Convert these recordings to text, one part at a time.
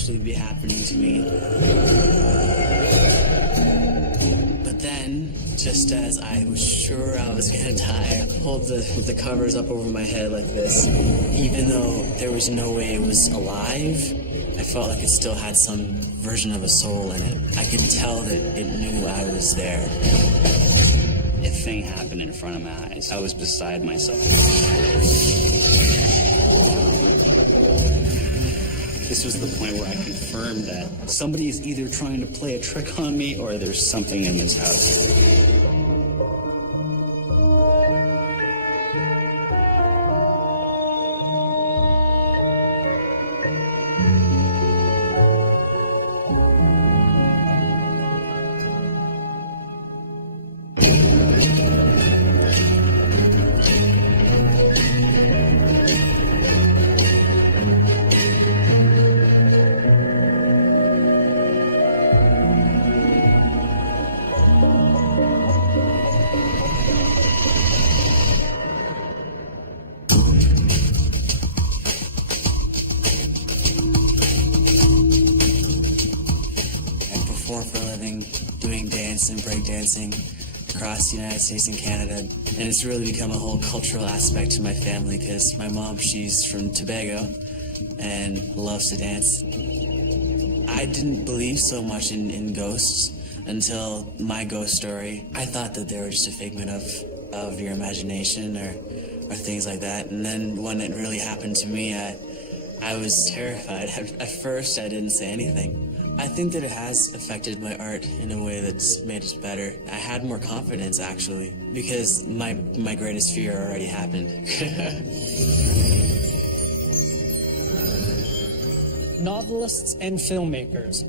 actually be happening to me. But then, just as I was sure I was gonna die, I pulled the covers up over my head like this. Even though there was no way it was alive, I felt like it still had some version of a soul in it. I could tell that it knew I was there. A thing happened in front of my eyes. I was beside myself. This was the point where I confirmed that somebody is either trying to play a trick on me or there's something in this house. For a living, doing dance and breakdancing across the United States and Canada. And it's really become a whole cultural aspect to my family because my mom, she's from Tobago and loves to dance. I didn't believe so much in ghosts until my ghost story. I thought that they were just a figment of your imagination or things like that. And then when it really happened to me, I was terrified. At first, I didn't say anything. I think that it has affected my art in a way that's made it better. I had more confidence, actually, because my greatest fear already happened. Novelists and filmmakers,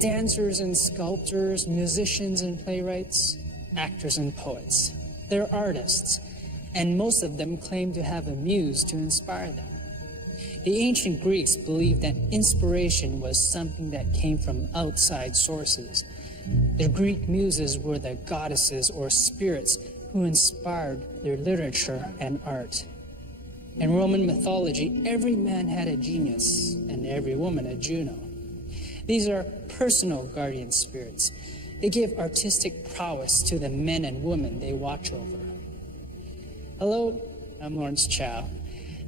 dancers and sculptors, musicians and playwrights, actors and poets. They're artists, and most of them claim to have a muse to inspire them. The ancient Greeks believed that inspiration was something that came from outside sources. The Greek muses were the goddesses or spirits who inspired their literature and art. In Roman mythology, every man had a genius and every woman a Juno. These are personal guardian spirits. They give artistic prowess to the men and women they watch over. Hello, I'm Lawrence Chow.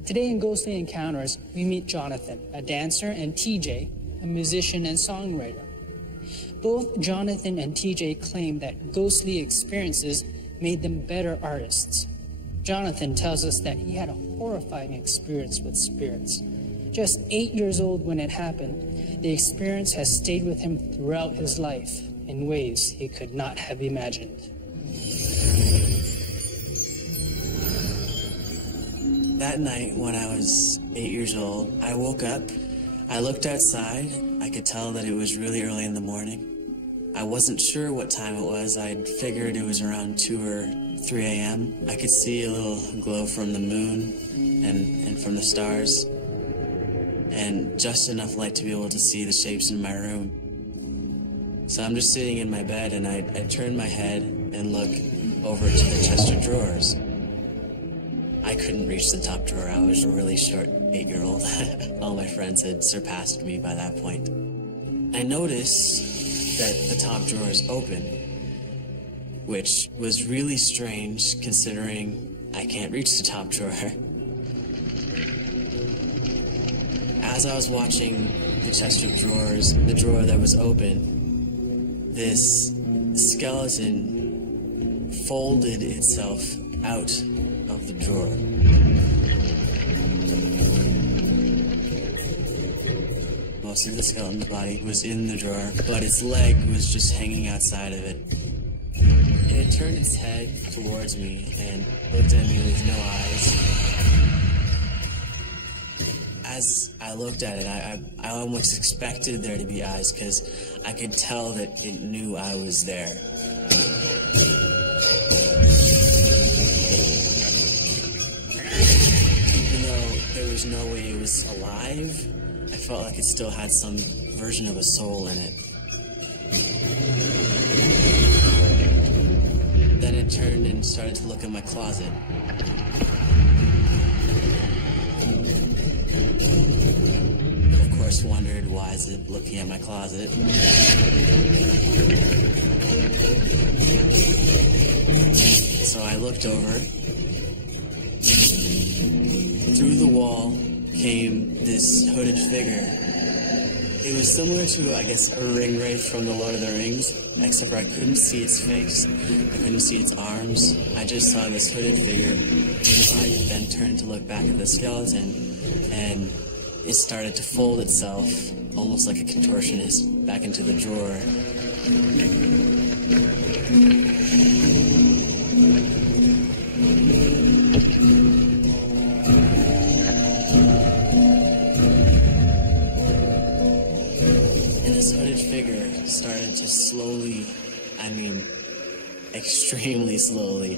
Today in Ghostly Encounters, we meet Jonathan, a dancer, and TJ, a musician and songwriter. Both Jonathan and TJ claim that ghostly experiences made them better artists. Jonathan tells us that he had a horrifying experience with spirits. Just 8 years old when it happened, the experience has stayed with him throughout his life in ways he could not have imagined. That night, when I was 8 years old, I woke up, I looked outside, I could tell that it was really early in the morning. I wasn't sure what time it was, I figured it was around 2 or 3 a.m. I could see a little glow from the moon and from the stars, and just enough light to be able to see the shapes in my room. So I'm just sitting in my bed, and I turn my head and look over to the chest of drawers. I couldn't reach the top drawer. I was a really short 8-year-old. All my friends had surpassed me by that point. I noticed that the top drawer is open, which was really strange considering I can't reach the top drawer. As I was watching the chest of drawers, the drawer that was open, this skeleton folded itself out of the drawer. Most of the skeleton's body was in the drawer, but its leg was just hanging outside of it. And it turned its head towards me and looked at me with no eyes. As I looked at it, I almost expected there to be eyes because I could tell that it knew I was there. Even though there was no way it was alive, I felt like it still had some version of a soul in it. Then it turned and started to look in my closet. Of course, wondered, why is it looking at my closet? So I looked over. Through the wall came this hooded figure. It was similar to, I guess, a ring wraith from the Lord of the Rings, except for I couldn't see its face. I couldn't see its arms. I just saw this hooded figure. I then turned to look back at the skeleton, and it started to fold itself, almost like a contortionist, back into the drawer. Started to slowly, extremely slowly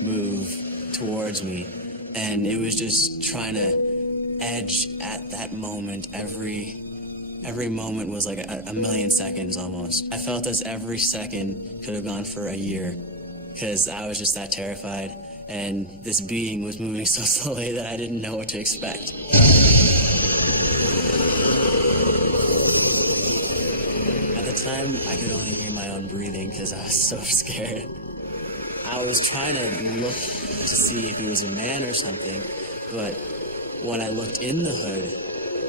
move towards me. And it was just trying to edge at that moment. Every moment was like a million seconds almost. I felt as every second could have gone for a year, because I was just that terrified. And this being was moving so slowly that I didn't know what to expect. At the time, I could only hear my own breathing because I was so scared. I was trying to look to see if it was a man or something, but when I looked in the hood,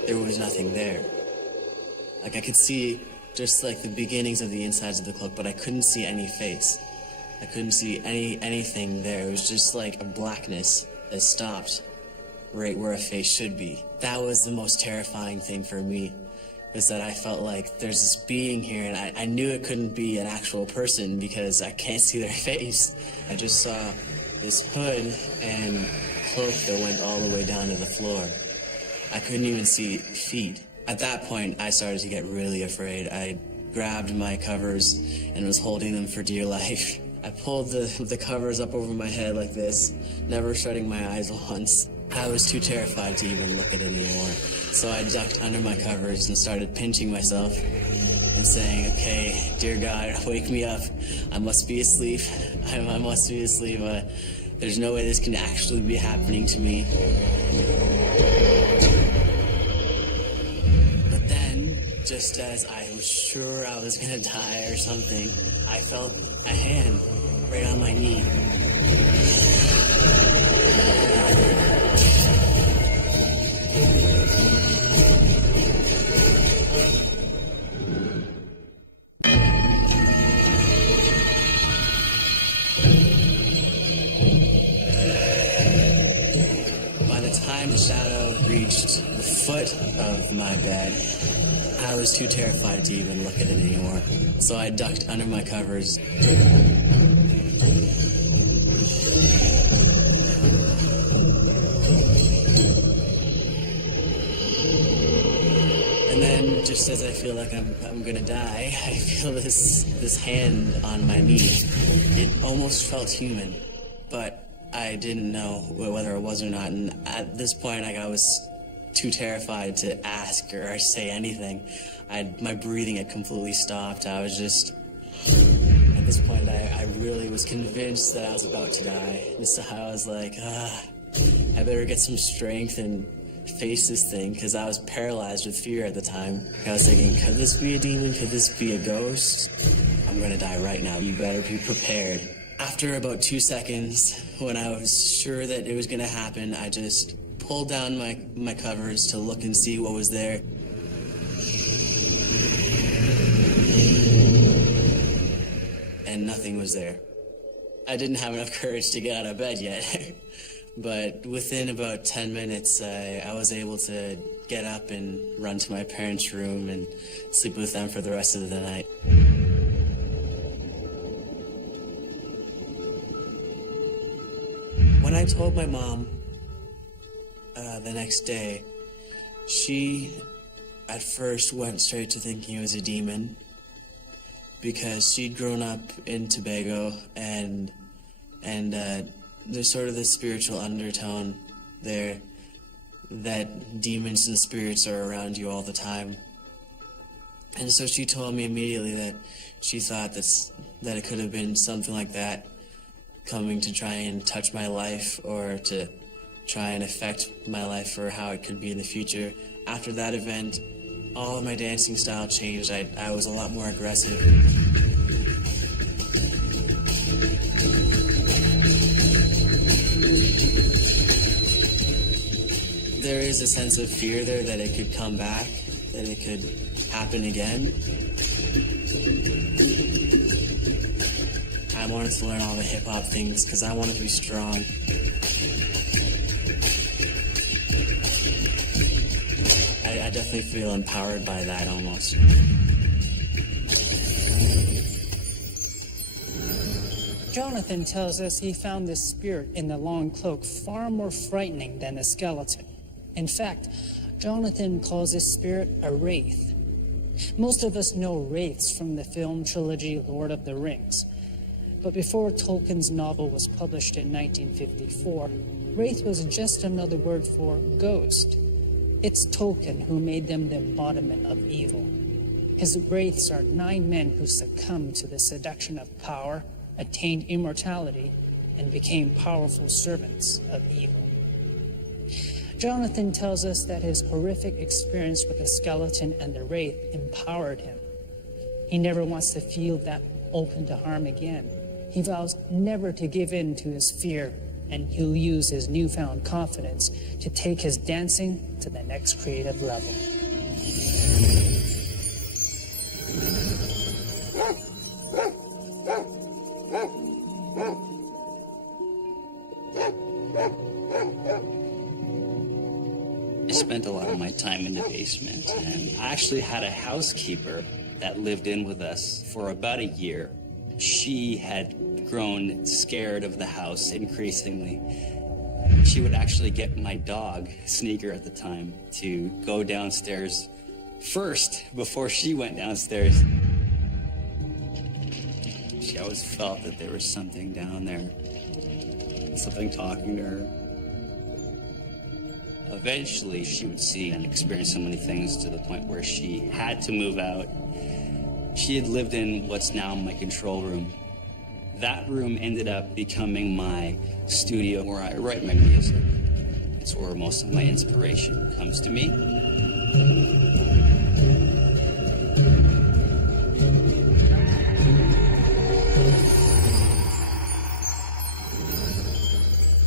there was nothing there. Like, I could see just like the beginnings of the insides of the cloak, but I couldn't see any face. I couldn't see anything there. It was just like a blackness that stopped right where a face should be. That was the most terrifying thing for me, is that I felt like there's this being here, and I knew it couldn't be an actual person because I can't see their face. I just saw this hood and cloak that went all the way down to the floor. I couldn't even see feet. At that point, I started to get really afraid. I grabbed my covers and was holding them for dear life. I pulled the covers up over my head like this, never shutting my eyes once. I was too terrified to even look at it anymore. So I ducked under my covers and started pinching myself and saying, okay, dear God, wake me up. I must be asleep. I must be asleep. There's no way this can actually be happening to me. But then, just as I was sure I was gonna die or something, I felt a hand right on my knee. The shadow reached the foot of my bed. I was too terrified to even look at it anymore, so I ducked under my covers. And then, just as I feel like I'm gonna die, I feel this hand on my knee. It almost felt human, but I didn't know whether it was or not, and at this point, I was too terrified to ask or say anything. My breathing had completely stopped. I was just, at this point, I really was convinced that I was about to die. So I was like, I better get some strength and face this thing, because I was paralyzed with fear at the time. I was thinking, could this be a demon? Could this be a ghost? I'm gonna die right now. You better be prepared. After about 2 seconds, when I was sure that it was gonna happen, I just pulled down my covers to look and see what was there. And nothing was there. I didn't have enough courage to get out of bed yet. But within about 10 minutes, I was able to get up and run to my parents' room and sleep with them for the rest of the night. When I told my mom the next day, she at first went straight to thinking it was a demon, because she'd grown up in Tobago, and there's sort of this spiritual undertone there, that demons and spirits are around you all the time. And so she told me immediately that she thought that it could have been something like that, coming to try and touch my life, or to try and affect my life for how it could be in the future. After that event, All of my dancing style changed. I was a lot more aggressive. There is a sense of fear there that it could come back, that it could happen again. I wanted to learn all the hip-hop things because I wanted to be strong. I definitely feel empowered by that almost. Jonathan tells us he found this spirit in the long cloak far more frightening than the skeleton. In fact, Jonathan calls this spirit a wraith. Most of us know wraiths from the film trilogy Lord of the Rings. But before Tolkien's novel was published in 1954, wraith was just another word for ghost. It's Tolkien who made them the embodiment of evil. His wraiths are 9 men who succumbed to the seduction of power, attained immortality, and became powerful servants of evil. Jonathan tells us that his horrific experience with the skeleton and the wraith empowered him. He never wants to feel that open to harm again. He vows never to give in to his fear, and he'll use his newfound confidence to take his dancing to the next creative level. I spent a lot of my time in the basement, and I actually had a housekeeper that lived in with us for about a year. She had grown scared of the house increasingly. She would actually get my dog, Sneaker at the time, to go downstairs first before she went downstairs. She always felt that there was something down there, something talking to her. Eventually, she would see and experience so many things to the point where she had to move out. She had lived in what's now my control room. That room ended up becoming my studio where I write my music. It's where most of my inspiration comes to me.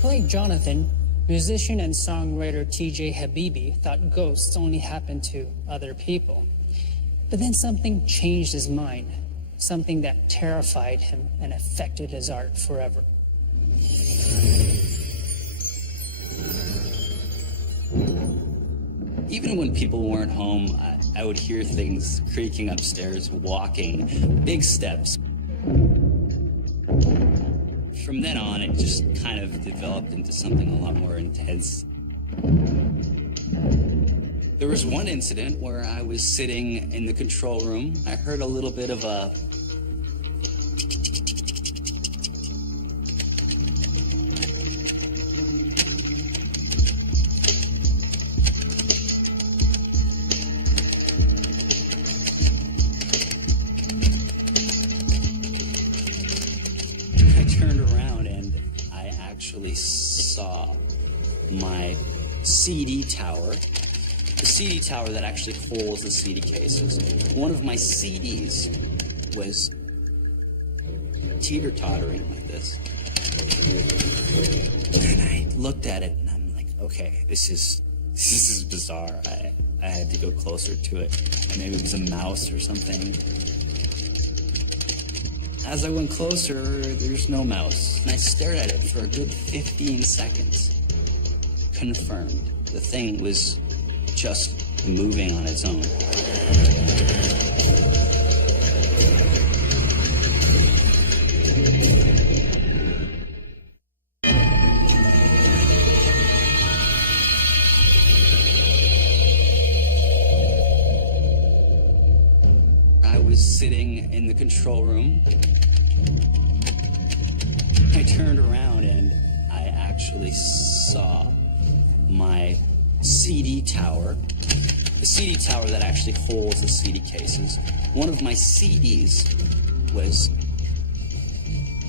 Like Jonathan, musician and songwriter T.J. Habibi thought ghosts only happened to other people. But then something changed his mind, something that terrified him and affected his art forever. Even when people weren't home, I would hear things creaking upstairs, walking, big steps. From then on, it just kind of developed into something a lot more intense. There was one incident where I was sitting in the control room. I heard a little bit of a saw my CD tower, the CD tower that actually holds the CD cases. One of my CDs was teeter-tottering like this. And I looked at it and I'm like, okay, this is bizarre. I had to go closer to it. Maybe it was a mouse or something. As I went closer, there's no mouse. And I stared at it for a good 15 seconds. Confirmed. The thing was just moving on its own. I was sitting in the control room. I turned around and I actually saw my CD tower, the CD tower that actually holds the CD cases. One of my CDs was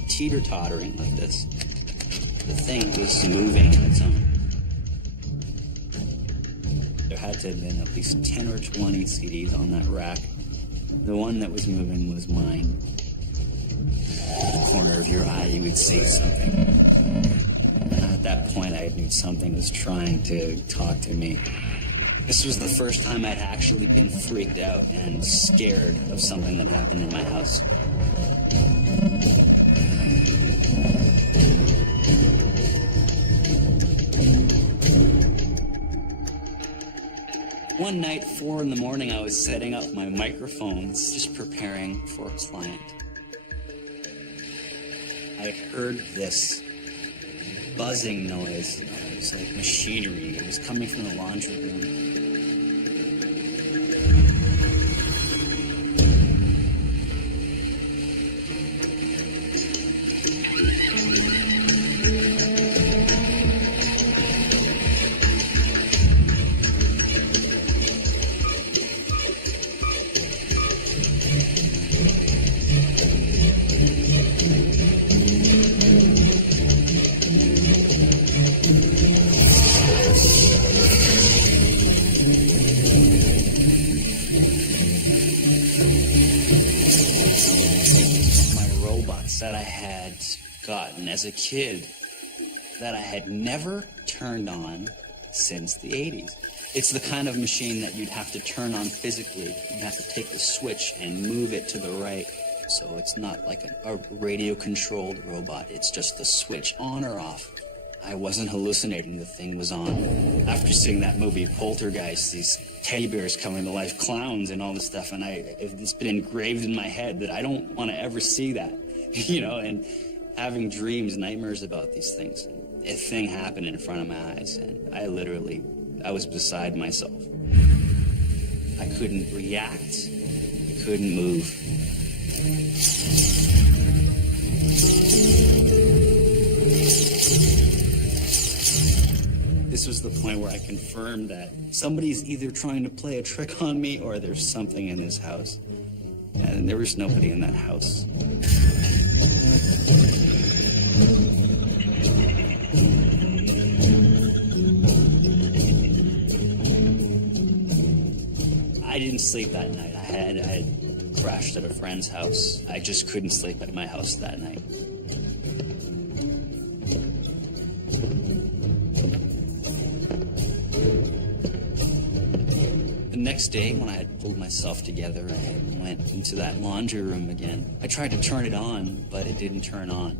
teeter-tottering like this. The thing was moving on its own. There had to have been at least 10 or 20 CDs on that rack. The one that was moving was mine. At the corner of your eye, you would see something. And at that point, I knew something was trying to talk to me. This was the first time I'd actually been freaked out and scared of something that happened in my house. One night, 4 in the morning, I was setting up my microphones, just preparing for a client. I heard this buzzing noise. It was like machinery. It was coming from the laundry room. That I had gotten as a kid that I had never turned on since the 80s. It's the kind of machine that you'd have to turn on physically. You'd have to take the switch and move it to the right. So it's not like a radio-controlled robot. It's just the switch on or off. I wasn't hallucinating. The thing was on. After seeing that movie Poltergeist, these teddy bears coming to life, clowns and all this stuff, and it's been engraved in my head that I don't want to ever see that. You know, and having dreams, nightmares about these things. A thing happened in front of my eyes, and I was beside myself. I couldn't react, couldn't move. This was the point where I confirmed that somebody's either trying to play a trick on me or there's something in this house. And there was nobody in that house. I didn't sleep that night. I had crashed at a friend's house. I just couldn't sleep at my house that night. The next day, when I had pulled myself together, I went into that laundry room again. I tried to turn it on, but it didn't turn on.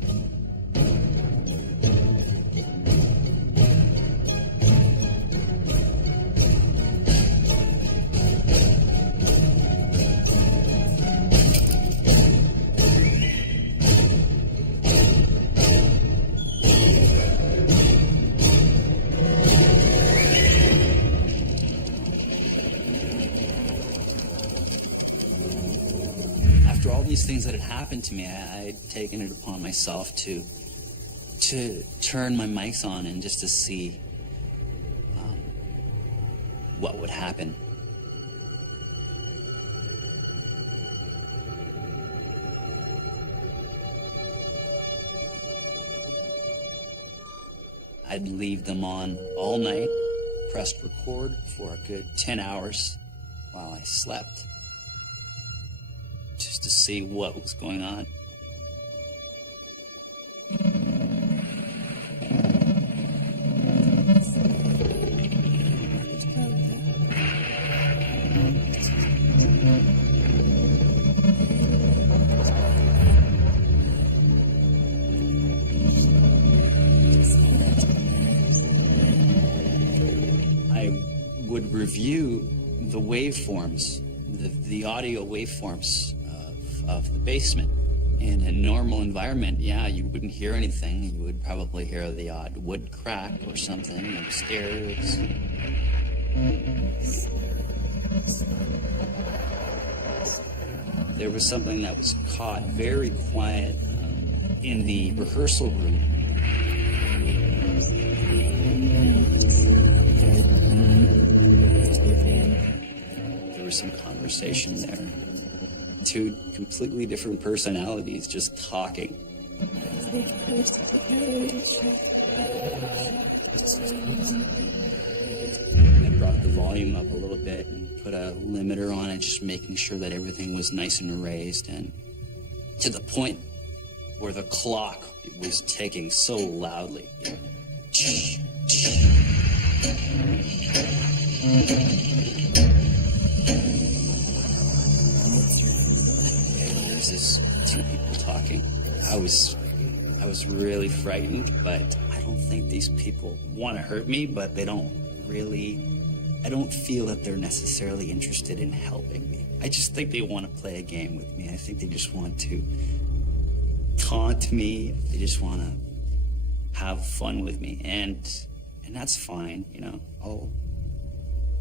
After all these things that had happened to me, I had taken it upon myself to turn my mics on and just to see what would happen. I'd leave them on all night, pressed record for a good 10 hours while I slept, just to see what was going on. I would review the waveforms, the audio waveforms of the basement. In a normal environment, yeah, you wouldn't hear anything. You would probably hear the odd wood crack or something upstairs. There was something that was caught very quiet in the rehearsal room. There was some conversation there. Two completely different personalities just talking. I brought the volume volume up a little bit and put a limiter on it, just making sure that everything was nice and raised, and to the point where the clock was ticking so loudly. There's this two people talking. I was really frightened, but I don't think these people want to hurt me, but they don't really, I don't feel that they're necessarily interested in helping me. I just think they want to play a game with me. I think they just want to taunt me. They just want to have fun with me, and that's fine, you know. I'll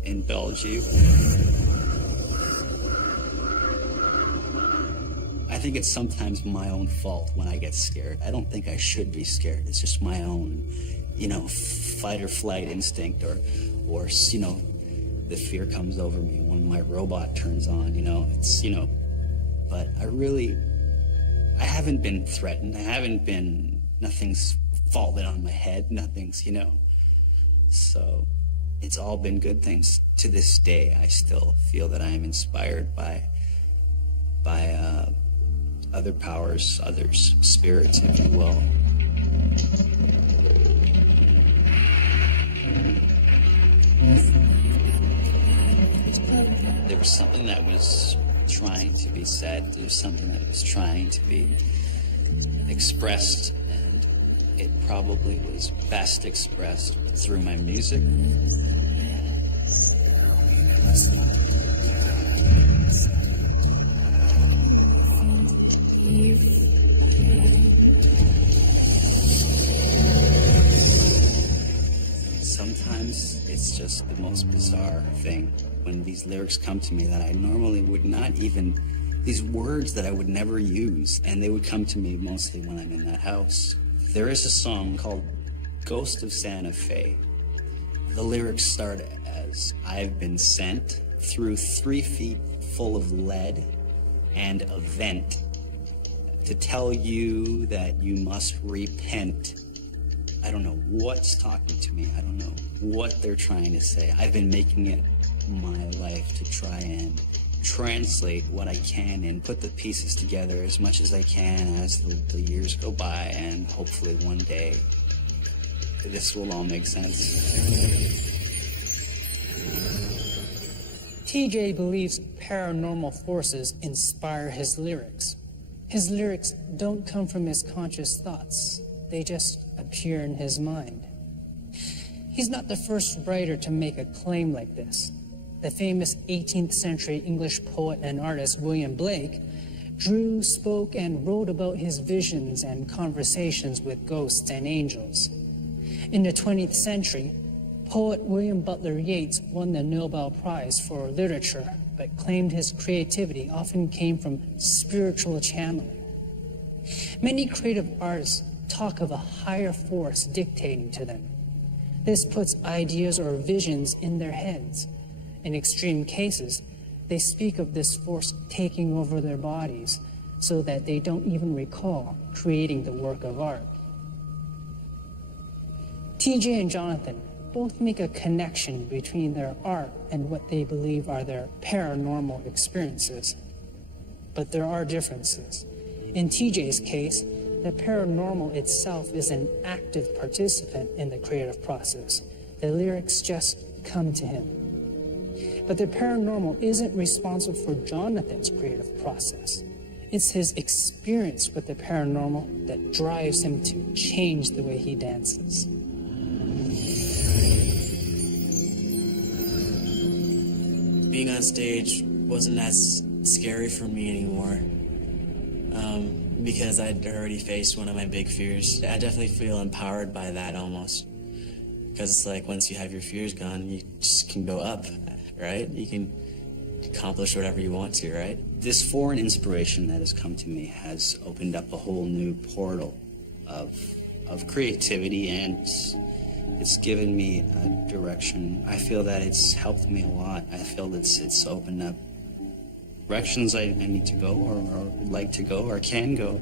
indulge you. I think it's sometimes my own fault when I get scared. I don't think I should be scared. It's just my own, you know, fight or flight instinct, or you know, the fear comes over me when my robot turns on, you know. It's, you know, but I haven't been threatened. Nothing's fallen on my head. Nothing's, you know. So it's all been good things. To this day, I still feel that I am inspired by other powers, others, spirits, if you will. There was something that was trying to be said. There was something that was trying to be expressed, and it probably was best expressed through my music. Sometimes it's just the most bizarre thing when these lyrics come to me that I normally would not even, these words that I would never use, and they would come to me mostly when I'm in that house. There is a song called Ghost of Santa Fe. The lyrics start as, I've been sent through 3 feet full of lead and a vent to tell you that you must repent. I don't know what's talking to me. I don't know what they're trying to say. I've been making it my life to try and translate what I can and put the pieces together as much as I can as the years go by, and hopefully one day this will all make sense. TJ believes paranormal forces inspire his lyrics. His lyrics don't come from his conscious thoughts. They just appear in his mind. He's not the first writer to make a claim like this. The famous 18th century English poet and artist William Blake drew, spoke, and wrote about his visions and conversations with ghosts and angels. In the 20th century, poet William Butler Yeats won the Nobel Prize for Literature, but claimed his creativity often came from spiritual channeling. Many creative artists talk of a higher force dictating to them. This puts ideas or visions in their heads. In extreme cases, they speak of this force taking over their bodies so that they don't even recall creating the work of art. TJ and Jonathan both make a connection between their art and what they believe are their paranormal experiences. But there are differences. In TJ's case, the paranormal itself is an active participant in the creative process. The lyrics just come to him. But the paranormal isn't responsible for Jonathan's creative process. It's his experience with the paranormal that drives him to change the way he dances. Being on stage wasn't as scary for me anymore, because I'd already faced one of my big fears. I definitely feel empowered by that almost, because it's like once you have your fears gone, you just can go up, right? You can accomplish whatever you want to, right? This foreign inspiration that has come to me has opened up a whole new portal of creativity, and it's given me a direction. I feel that it's helped me a lot. I feel that it's opened up directions I need to go or like to go or can go.